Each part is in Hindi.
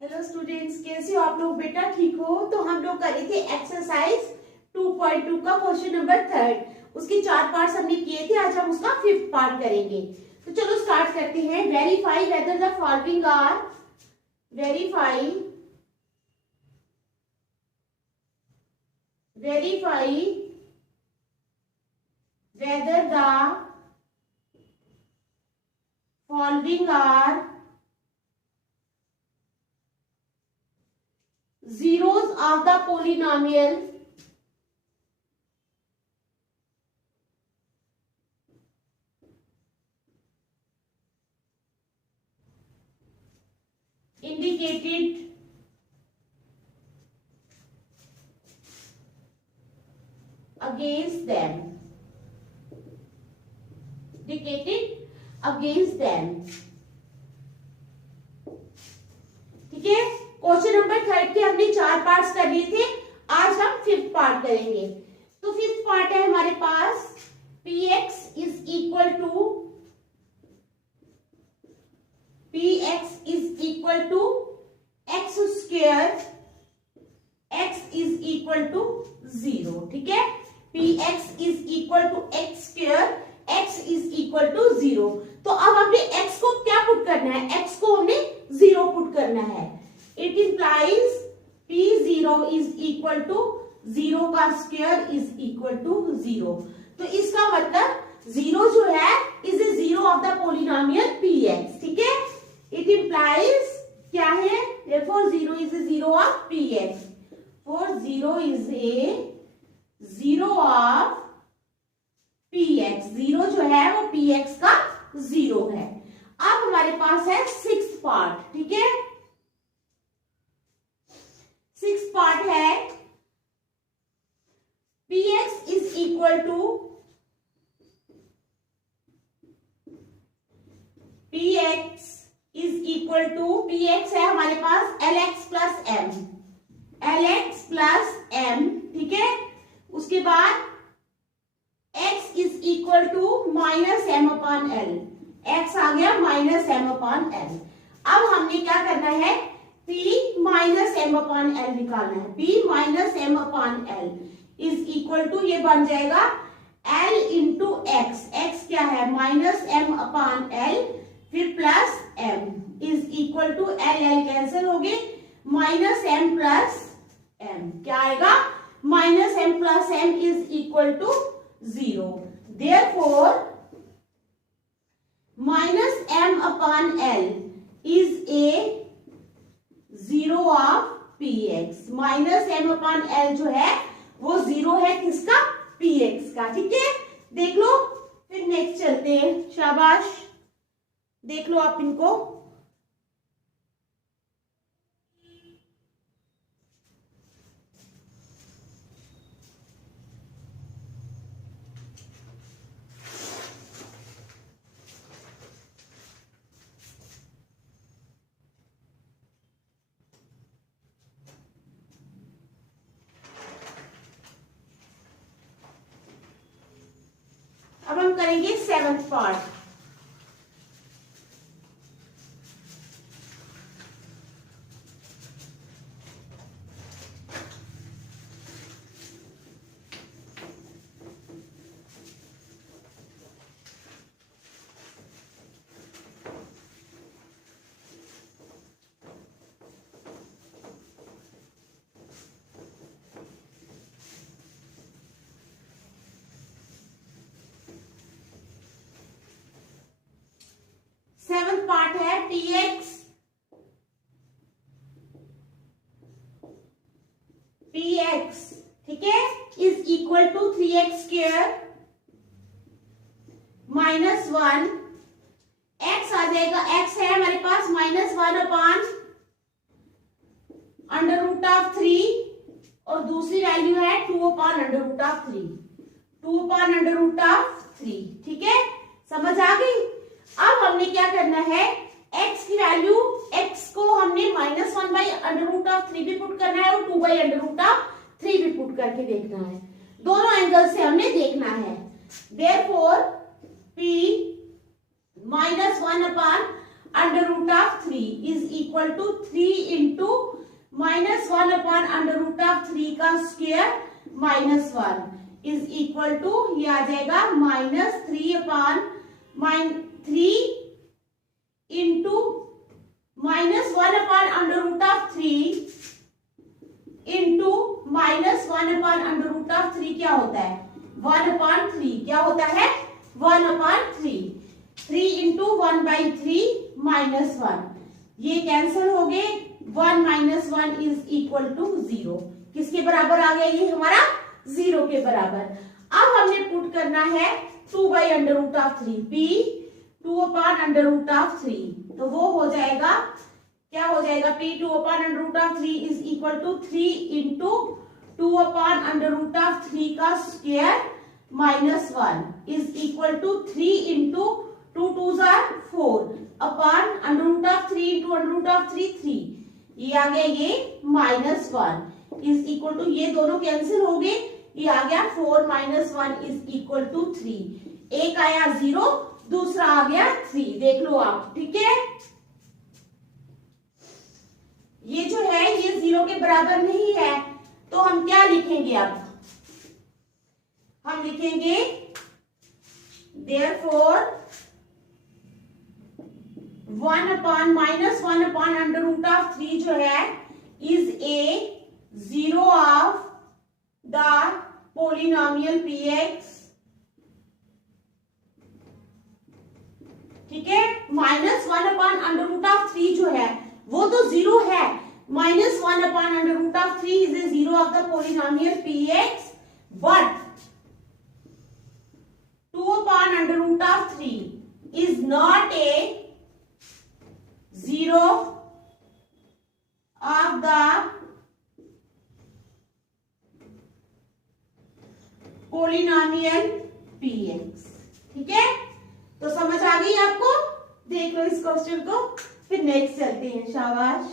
हेलो स्टूडेंट्स, कैसे हो आप लोग? बेटा ठीक हो? तो हम लोग कर रहे थे एक्सरसाइज 2.2 का क्वेश्चन नंबर 3। उसके 4 पार्ट्स हमने किए थे। आज हम उसका 5th पार्ट करेंगे। तो चलो स्टार्ट करते हैं। Verify whether the following are verify whether the following are zeros of the polynomial indicated against them ठीक है। क्वेश्चन नंबर 3 के हमने 4 पार्ट्स कर लिए थे। आज हम 5th पार्ट करेंगे। तो 5th पार्ट है हमारे पास px is equal to X square zero. ठीक है, px is equal to X square x is equal to 0। तो अब हमने x को क्या पुट करना है? x को हमने 0 पुट करना है। It implies p0 is equal to 0 का स्क्वायर इज इक्वल टू 0। तो इसका मतलब 0 जो है is a zero of the polynomial px। ठीक है, इट इंप्लाइज क्या है? therefore 0 is a zero of px। for 0 is a zero of px। 0 जो है वो px का 0 है। अब हमारे पास है 6th पार्ट। ठीक है, 6th पार्ट है px is equal to px है हमारे पास lx प्लस m। ठीक है, उसके बाद x is equal to minus M upon L. x आ गया माइनस एम अपॉन एल। अब हमने क्या करना है? p minus M upon L निकालना है। p minus M upon L is equal to, ये बन जाएगा l इंटू एक्स। x क्या है? माइनस एम अपॉन एल फिर plus m is equal to L cancel हो गए, माइनस एम प्लस m क्या आएगा? Minus M plus m is equal to 0। therefore minus m अपॉन l is a zero of px। माइनस m अपॉन l जो है वो 0 है किसका? px का। ठीक है, देख लो। फिर नेक्स्ट चलते हैं। शाबाश, देख लो आप इनको। अब हम करेंगे 7th पार्ट। पार्ट है px ठीक है is equal to 3x square minus 1। x आ जाएगा, x है हमारे पास minus 1 upon under root of 3 और दूसरी वैल्यू है 2 upon under root of 3। 2 upon under root of 3। ठीक है, समझ आ गई? अब हमने क्या करना है? x की वैल्यू, x को हमने minus 1 by under root of 3 भी पुट करना है और 2 बाई अंडर रूट ऑफ 3 भी पुट करके देखना है। दोनों एंगल से हमने देखना है। Therefore p minus 1 upon under root of 3 3 is equal to 3 into minus 1 upon under root of 3 का square minus 1 is equal to, ये आ जाएगा minus 3 upon 3 into minus 1 upon under root of 3 into minus 1 upon under root of 3 क्या होता है 1 अपॉन 3, क्या होता है 1 अपॉन 3, 3 इंटू 1 बाई 3 माइनस 1, ये कैंसिल हो गए, 1 माइनस 1 इज इक्वल टू 0। किसके बराबर आ गया, ये हमारा 0 के बराबर। अब हमने पुट करना है 2 by under root of 3, p 2 upon under root of 3, तो वो हो जाएगा, क्या हो जाएगा, p 2 upon under root of 3 is equal to 3 into 2 upon under root of 3 का square minus 1 is equal to 3 into 2 2s are 4 upon under root of 3 into under root of 3 3, ये आ गया ये माइनस 1 इज इक्वल टू, ये दोनों कैंसिल हो गए, ये आ गया 4 माइनस 1 इज इक्वल टू 3, एक आया 0, दूसरा आ गया 3, देख लो आप, ठीक है। ये जो है ये 0 के बराबर नहीं है, तो हम क्या लिखेंगे, अब हम लिखेंगे therefore 1 upon minus 1 upon under root of 3 जो है is a 0 of the polynomial px, ठीक है। Minus 1 upon under root of 3 जो है वो तो 0 है, minus 1 upon under root of 3 is a 0 of the polynomial px, but 2 upon under root of 3 is not a 0 of the polynomial px, ठीक है। तो समझ आ गई आपको, देख लो इस क्वेश्चन को, फिर नेक्स्ट चलते हैं, शाबाश,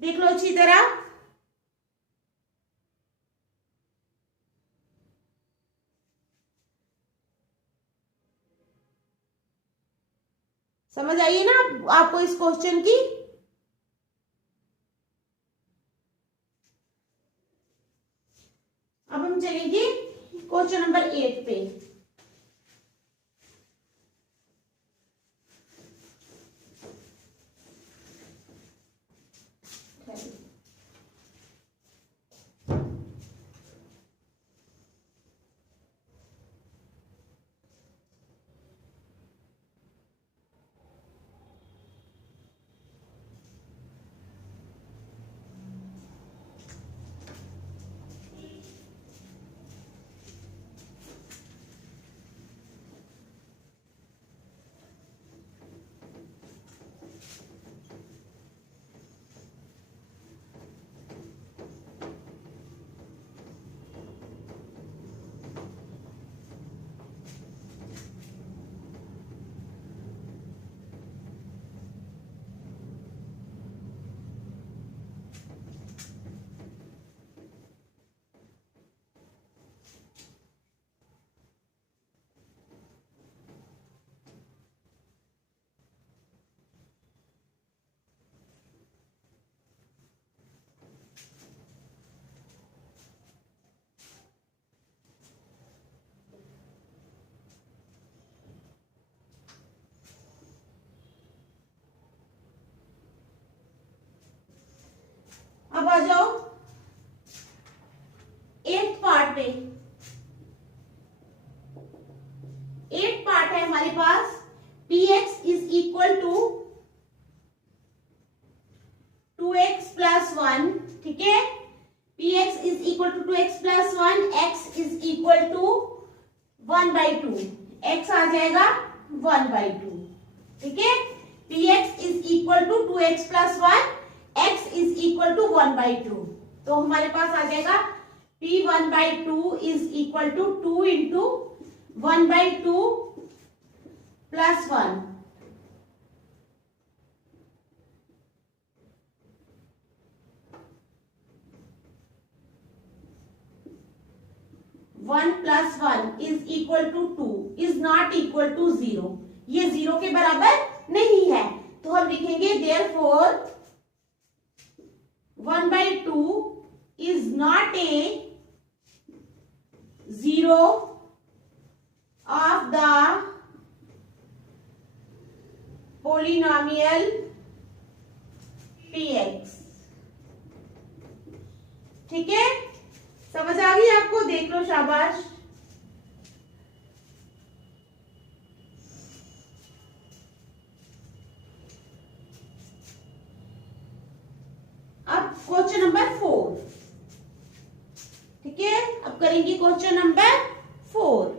देख लो अच्छी तरह। समझ आइए ना आपको इस क्वेश्चन की। अब हम चलेंगे क्वेश्चन नंबर 8 पे। अब आ जाओ 8th पार्ट पे। 8th पार्ट है हमारे पास, px is equal to 2x plus 1, ठीक है। px is equal to 2x plus 1, x is equal to 1/2, x आ जाएगा 1/2, ठीक है। px is equal to 2x plus 1, x is equal to 1/2, तो हमारे पास आ जाएगा p 1/2 is equal to 2 into 1/2 plus 1, one plus 1 is equal to 2 is not equal to 0, ये 0 के बराबर नहीं है, तो हम लिखेंगे therefore 1/2 is not a zero of the polynomial px। ठीक है, समझ आ गई आपको? देख लो, शाबाश। अब क्वेश्चन नंबर 4। ठीक है, अब करेंगे क्वेश्चन नंबर 4।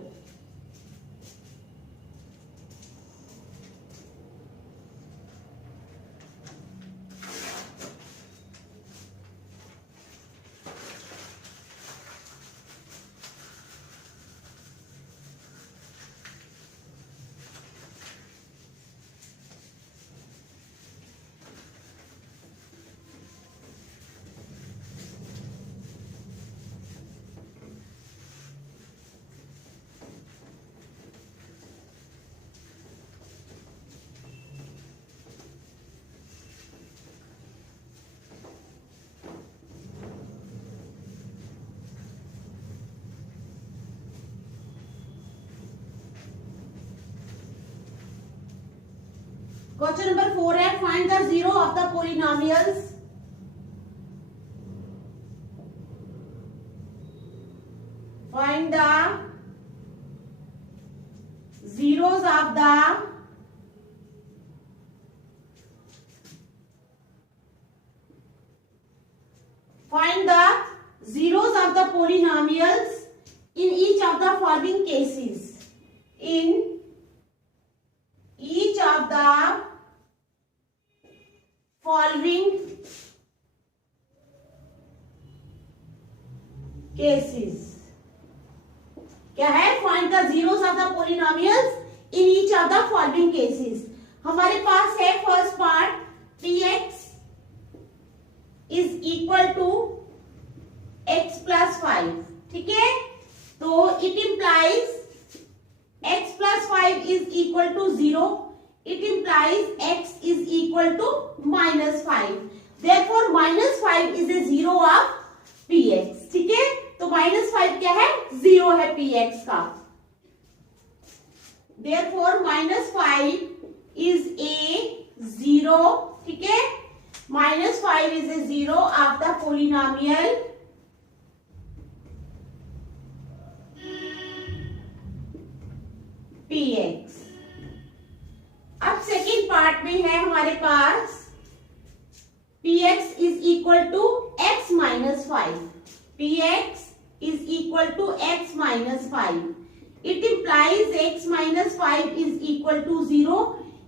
क्वेश्चन नंबर 4 है, find the zero of the polynomials. Find the zeros of the polynomials in each of the following cases. In each of the following cases. क्या है? Find the zeros of the polynomials in each of the following cases. हमारे पास है first part, px is equal to x plus 5। ठीक है, तो it implies x plus 5 is equal to 0। It implies x is equal to -5। Therefore -5 is a zero of px। ठीक है, तो -5 क्या है? 0 है px का। Therefore -5 is a 0। ठीक है, -5 is a 0 of the polynomial px। अब सेकेंड पार्ट में है हमारे पास px is equal to x minus 5। px is equal to x minus 5. It implies x minus 5 is equal to 0.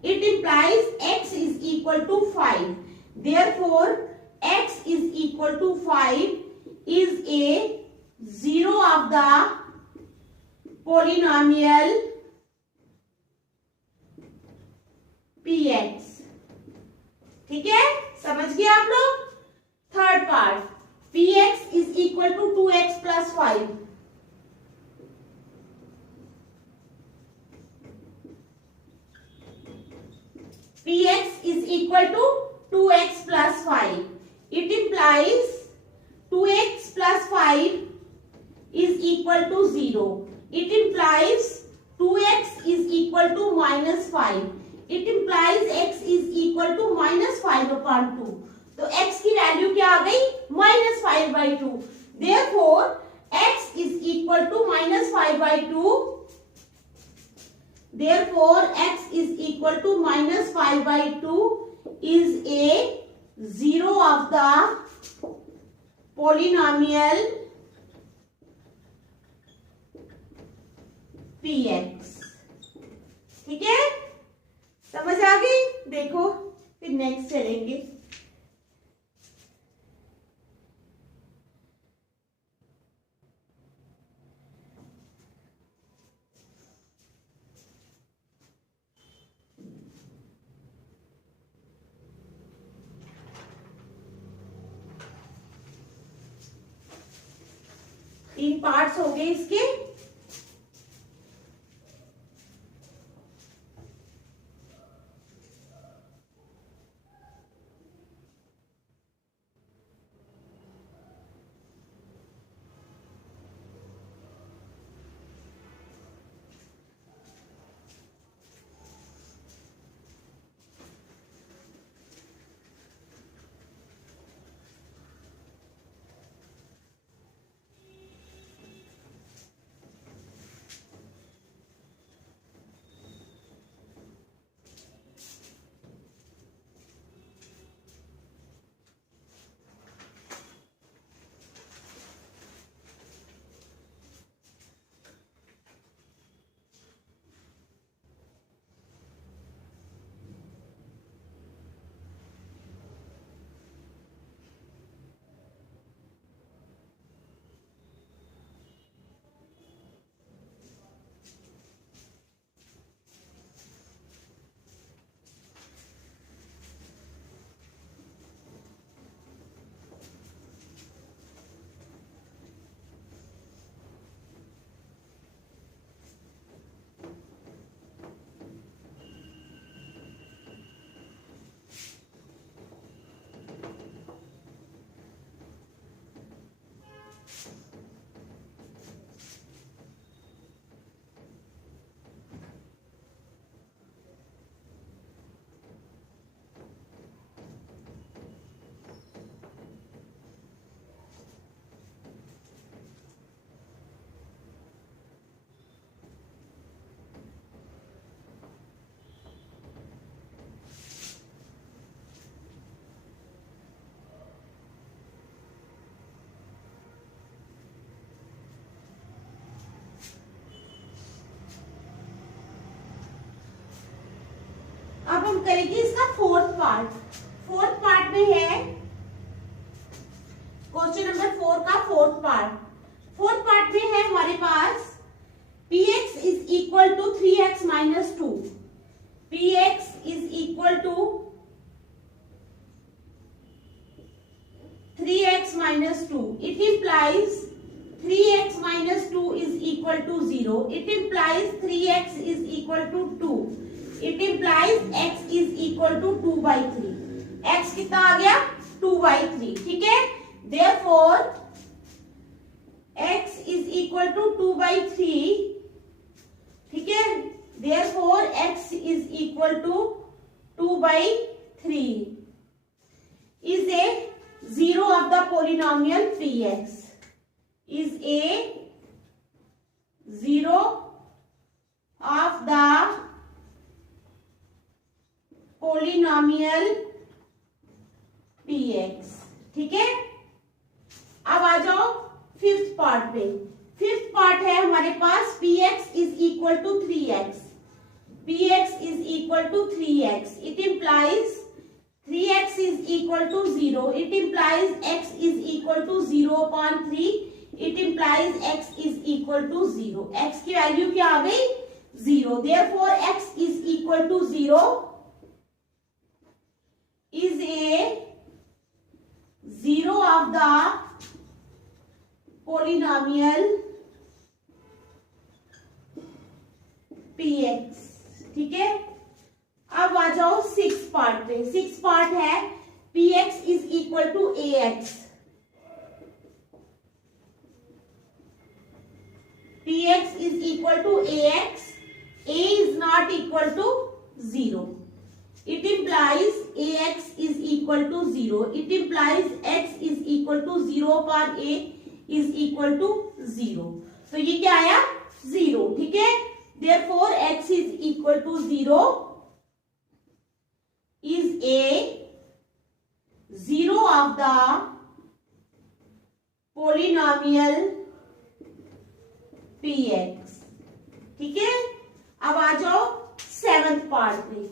It implies x is equal to 5. Therefore, x is equal to 5 is a zero of the polynomial px। ठीक है, समझ गए आप लोग? Third part, px is equal to 2x plus 5। px is equal to 2x plus 5. It implies 2x plus 5 is equal to 0. It implies 2x is equal to -5. It implies x is equal to -5/2। तो x की वैल्यू क्या आ गई? -5/2। Therefore, x is equal to -5/2। Therefore, x is equal to -5/2 is a zero of the polynomial px। ठीक है, समझ आ गई? देखो, फिर नेक्स्ट चलेंगे। तीन पार्ट्स हो गए इसके। अब हम करेंगे इसका फोर्थ पार्ट में है क्वेश्चन नंबर 4 का फोर्थ पार्ट में है हमारे पास px is equal to 3x minus 2. px is equal to 3x minus 2. It implies 3x minus 2 is equal to 0. It implies 3x is equal to 2. It implies x is equal to 2 by 3. x कितना आ गया 2 by 3. ठीक है, therefore x is equal to 2 by 3. ठीक है, therefore x is equal to 2 by 3 is a zero of the polynomial px. Is a zero of the polynomial px. ठीक है, अब आ जाओ फिफ्थ पार्ट पे. फिफ्थ पार्ट है हमारे पास px is equal to 3x. px is equal to 3x. It implies 3x is equal to 0. It implies x is equal to 0 upon 3. It implies x is equal to 0. x की वैल्यू क्या आ गई 0. Therefore x is equal to 0 is a zero of the polynomial px. ठीक है, अब आ जाओ सिक्स पार्ट पे. सिक्स पार्ट है px is equal to ax. px is equal to ax. a is not equal to 0. It implies ax is equal to 0. It implies x is equal to 0 upon a is equal to 0. तो ये क्या आया 0. ठीक है, therefore x is equal to 0 is a zero of the polynomial px. ठीक है, अब आ जाओ सेवंथ पार्ट पे.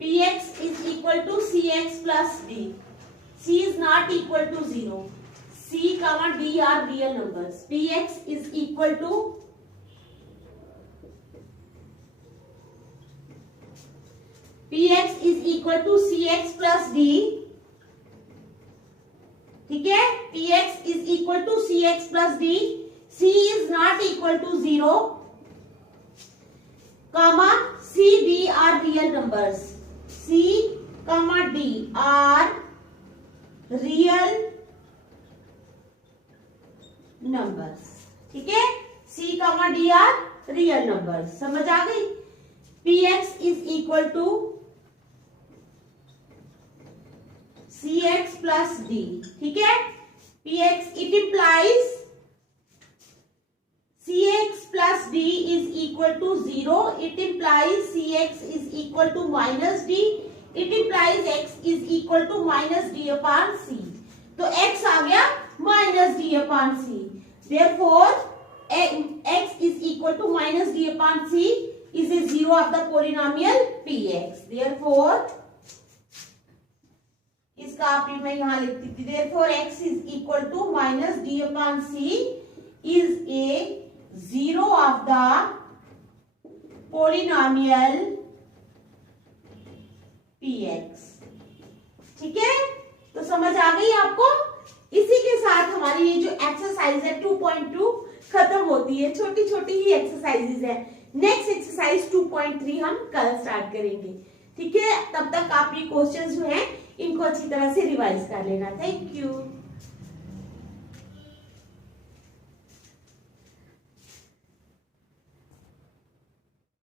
px is equal to cx plus d. c is not equal to 0. c comma d are real numbers. px is equal to px is equal to cx plus d. ठीक है, px is equal to cx plus d. c is not equal to 0, comma c d are real numbers. c comma d are real numbers. ठीक है, c comma d are real numbers. समझ आ गई. px is equal to cx plus d. ठीक है, px it implies cx plus d is equal to 0. It implies cx is equal to minus d. It implies x is equal to minus d upon c. तो x आ गया minus d upon c. Therefore x is equal to minus d upon c is a zero of the polynomial px. Therefore इसका आप मैं यहां लिखती थी. Therefore x is equal to minus d upon c is a zero of the polynomial px. ठीक है, तो समझ आ गई आपको. इसी के साथ हमारी ये जो एक्सरसाइज है 2.2 खत्म होती है. छोटी छोटी ही एक्सरसाइजेज है. नेक्स्ट एक्सरसाइज 2.3 हम कल स्टार्ट करेंगे. ठीक है, तब तक आप ये क्वेश्चंस जो हैं इनको अच्छी तरह से रिवाइज कर लेना. Thank you.